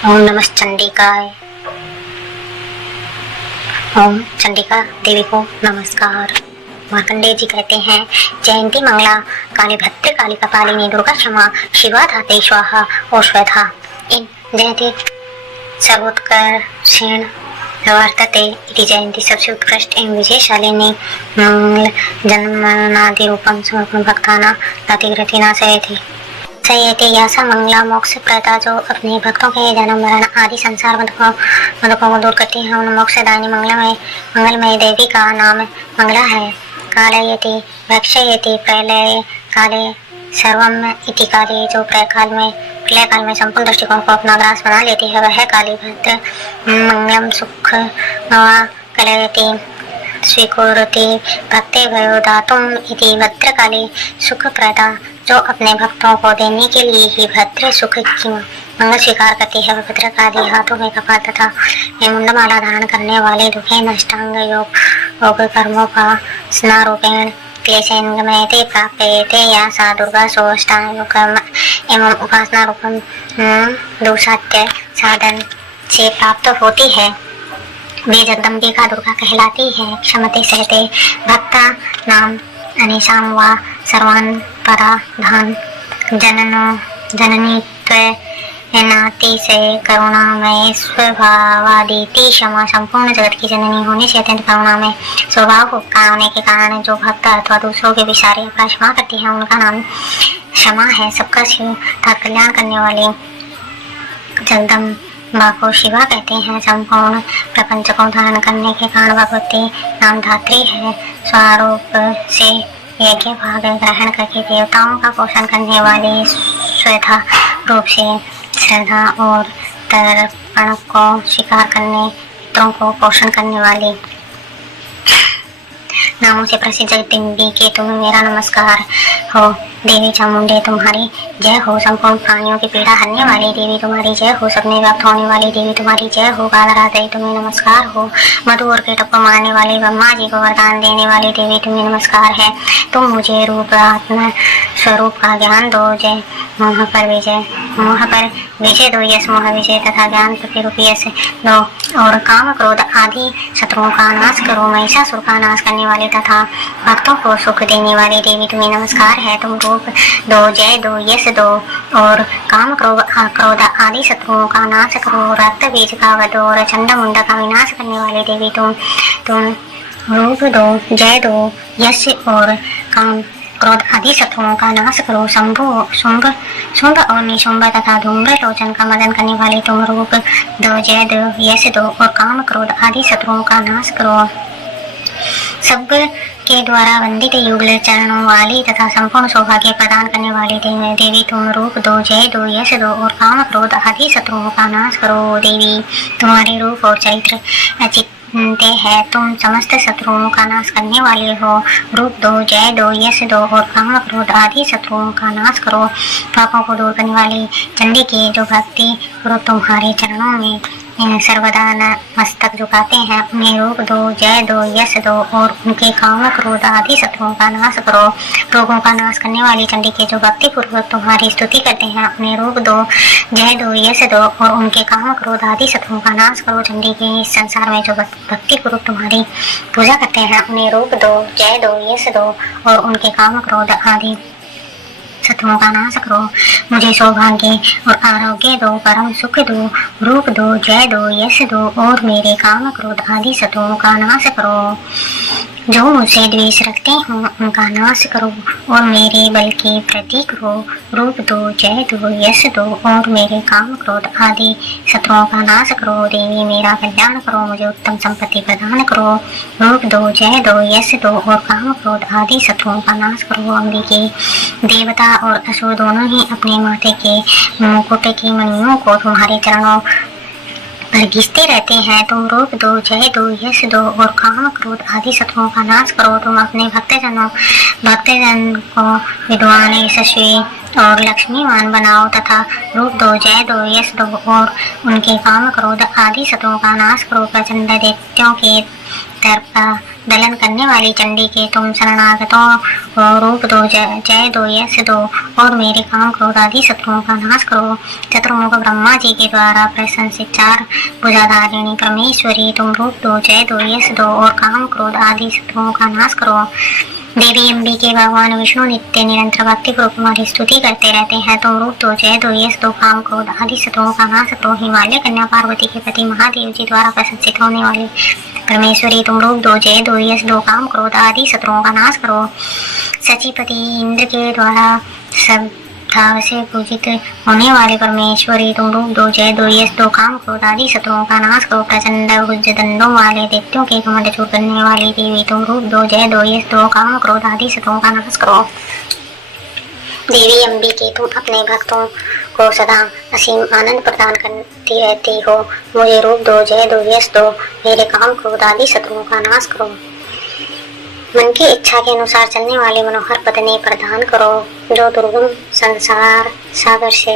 ओम नमः चंडिकाय। ओम चंडिका देवी को नमस्कार। मार्कंडेय जी कहते हैं, जयंती मंगला काली भद्र काली कपालिनी दुर्गा क्षमा शिवा धाते स्वाहा और स्वधा। इन जयंती सर्वोत्कर्षेण वर्तते इति जयंती सबसे उत्कृष्ट एवं विजयशालिनी मंगल जन्मनादि रूपम समर्पण भक्ताना अतिग्रति नाशयति यासा मंगला मोक्ष प्रदा, जो अपने भक्तों के जन्म मरण आदि संसार बंधकों को दूर करती है। उन मोक्षदायिनी मंगलमय देवी का नाम मंगला है। कालयति भक्षयति प्रलय काले सर्वम इति काली, जो प्रलय काल में संपूर्ण दृष्टिकोण को अपना ग्रास बना लेती है, वह काली भद्र मंगलम सुख कलयति स्वीकुरुति भक्ते भयो दातुम इति भद्रकाली सुख प्रदा, जो अपने भक्तों को देने के लिए ही भद्र सुख की मंगल स्वीकार करती है। भद्रकाली हाथों में कपाल तथा मुंडमाला धारण करने वाले दुखे नष्टांग योग कर्मों का स्नारूपेण क्लेशेन्गमयते प्राप्यते या सा दुर्गा सोष्टांग कर्म एवं उपासना रूपम दुसाध्य साधन से प्राप्त होती है। वे जगदम्बिका दुर्गा कहलाती है। क्षमते सहते भक्ता नाम अनिशाम वा सर्वान् पराधान जननी नाति से करुणामय स्वभावादिति क्षमा, संपूर्ण जगत की जननी होने से अत्यंत करुणामय स्वभाव का होने के कारण जो भक्त अथवा दूसरों के भी सारे अपराध क्षमा करती है, उनका नाम क्षमा है। सबका शिव का कल्याण करने वाली जगदम्बा को शिवा कहते हैं। संपूर्ण प्रपंच को धारण करने के कारण भगवती नाम धात्री है। स्वरूप से यज्ञ भाग ग्रहण करके देवताओं का पोषण करने वाली स्वधा रूप से श्रद्धा और तर्पण को स्वीकार करने पितरों को पोषण करने वाली नामों से प्रसिद्ध जगदम्बी के तुम्हें मेरा नमस्कार हो। देवी चामुंडे तुम्हारी जय हो। संपूर्ण प्राणियों की पीड़ा हरने वाली देवी तुम्हारी जय हो। सबने व्याप्त होने वाली देवी तुम्हारी जय हो। कालरात्रि तुम्हें नमस्कार हो। मधु और कीटों को मारने वाली ब्रह्मा जी को वरदान देने वाली देवी तुम्हें नमस्कार है। तुम मुझे रूप आत्मा स्वरूप का ज्ञान दो। जय मोह पर विजय दो। यश मोह विजय तथा ज्ञान प्रतिरूप यश दो और काम क्रोध आदि शत्रुओं का नाश करो। महिषासुर का नाश करने वाले तथा भक्तों को सुख देने वाली देवी तुम्हें नमस्कार है। तुम रूप दो, जय दो, यश दो और काम क्रोध आदि शत्रुओं का नाश करो। रक्त बीज का वध और चंड मुंड का विनाश करने वाली देवी तुम रूप दो, जय दो, यश और काम क्रोध आदि शत्रुओं का नाश करो। शुंभ और निशुंभ तथा धूम्र लोचन का मदन करने वाली तुम रूप दो, जय दो, यश दो और काम क्रोध आदि शत्रुओं का नाश करो। सब के द्वारा वंदित युगल चरणों वाली तथा संपूर्ण सौभाग्य प्रदान करने वाली देवी तुम रूप दो, जय दो, यश दो और काम क्रोध आदि शत्रुओं का नाश करो। देवी तुम्हारे रूप और चरित्र अचिंत्य है। तुम समस्त शत्रुओं का नाश करने वाले हो। रूप दो, जय दो, यश दो और काम क्रोध आदि शत्रुओं का नाश करो। पापों को दूर करने वाली चंडी की जो भक्ति पूर्वक तुम्हारे चरणों में सर्वदा मस्तक झुकाते हैं, उन्हें रूप दो, जय दो, यश दो और उनके काम क्रोध आदि शत्रुओं का नाश करो। रोगों का नाश करने वाली चंडी के जो भक्ति पूर्वक तुम्हारी स्तुति करते हैं, उन्हें रूप दो, जय दो, यश दो और उनके काम क्रोध आदि शत्रुओं का नाश करो। चंडी के इस संसार में जो भक्ति पूर्वक तुम्हारी पूजा करते हैं, उन्हें रूप दो, जय दो, यश दो और उनके काम क्रोध आदि शत्रुओं का नाश करो। मुझे सौभाग्य और आरोग्य दो, परम सुख दो। रूप दो, जय दो, यश दो और मेरे काम क्रोध आदि शत्रुओं का नाश करो। जो मुझसे द्वेष रखते हो उनका नाश करो और मेरे बल की वृद्धि करो। रूप दो, जय दो, यश दो और मेरे काम क्रोध आदि शत्रुओं का नाश करो। देवी मेरा कल्याण करो, मुझे उत्तम संपत्ति प्रदान करो। रूप दो, जय दो, यश दो और काम क्रोध आदि शत्रुओं का नाश करो। अम्बिके देवता और असुर दोनों ही अपने माथे के मुकुट की मणियों को तुम्हारे चरणों पर घिसते रहते हैं। तुम रूप दो, जय दो, यश दो और काम क्रोध आदि शत्रुओं का नाश करो। तुम अपने भक्तजन को विद्वान, यशस्वी और लक्ष्मीवान बनाओ तथा रूप दो, जय दो, यश दो और उनके काम क्रोध आदि शत्रुओं का नाश करो। प्रचंड दैत्यों के दलन करने वाली चंडी के तुम शरणागतों को रूप दो, जय दो, यश दो और मेरे काम क्रोध आदि शत्रुओं का नाश करो। चतुर्मुख ब्रह्मा जी के द्वारा प्रशंसित चार भुजाधारिणी परमेश्वरी तुम रूप दो, जय दो, यश दो और काम क्रोध आदि शत्रुओं का नाश करो। देवी अंबिके भगवान विष्णु नित्य निरंतर भक्ति पूर्वक तुम्हारी स्तुति करते रहते हैं। तुम रूप दो, जय दो, यश दो, काम क्रोध आदि शत्रुओं का नाश करो। हिमालय कन्या पार्वती के पति महादेव जी द्वारा प्रशंसित होने वाली परमेश्वरी तुम रूप दो, जय दो, यश दो, काम क्रोध आदि शत्रुओं का नाश करो। सचिपति इंद्र के द्वारा सब भाव से पूजित होने वाले परमेश्वरी तुम रूप दो, जय दो, यश दो, काम क्रोध आदि शत्रुओं का नाश करो। प्रचंड भुज दंडों वाले दैत्यों के घमंड चूर करने वाली देवी तुम रूप दो, जय दो, यश दो, काम क्रोध आदि शत्रुओं का नाश करो। देवी अंबिके तुम अपने भक्तों को सदा असीम आनंद प्रदान करती रहती हो। मुझे रूप दो, जय दो, यश दो, मेरे काम क्रोध आदि शत्रुओं का नाश करो। मन की इच्छा के अनुसार चलने वाली मनोहर पत्नी प्रदान करो, जो दुर्गम संसार सागर से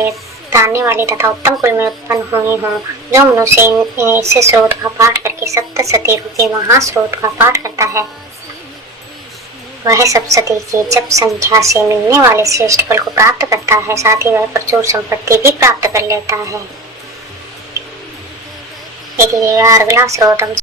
तारने वाली तथा उत्तम कुल में उत्पन्न हुई हूँ। जो मनुष्य इस स्रोत का पाठ करके सप्तशती रूपी महास्रोत का पाठ करता है, वह सप्तशती की जप संख्या से मिलने वाले श्रेष्ठ फल को प्राप्त करता है। साथ ही वह प्रचुर संपत्ति भी प्राप्त कर लेता है। यदि अर्गला स्रोतम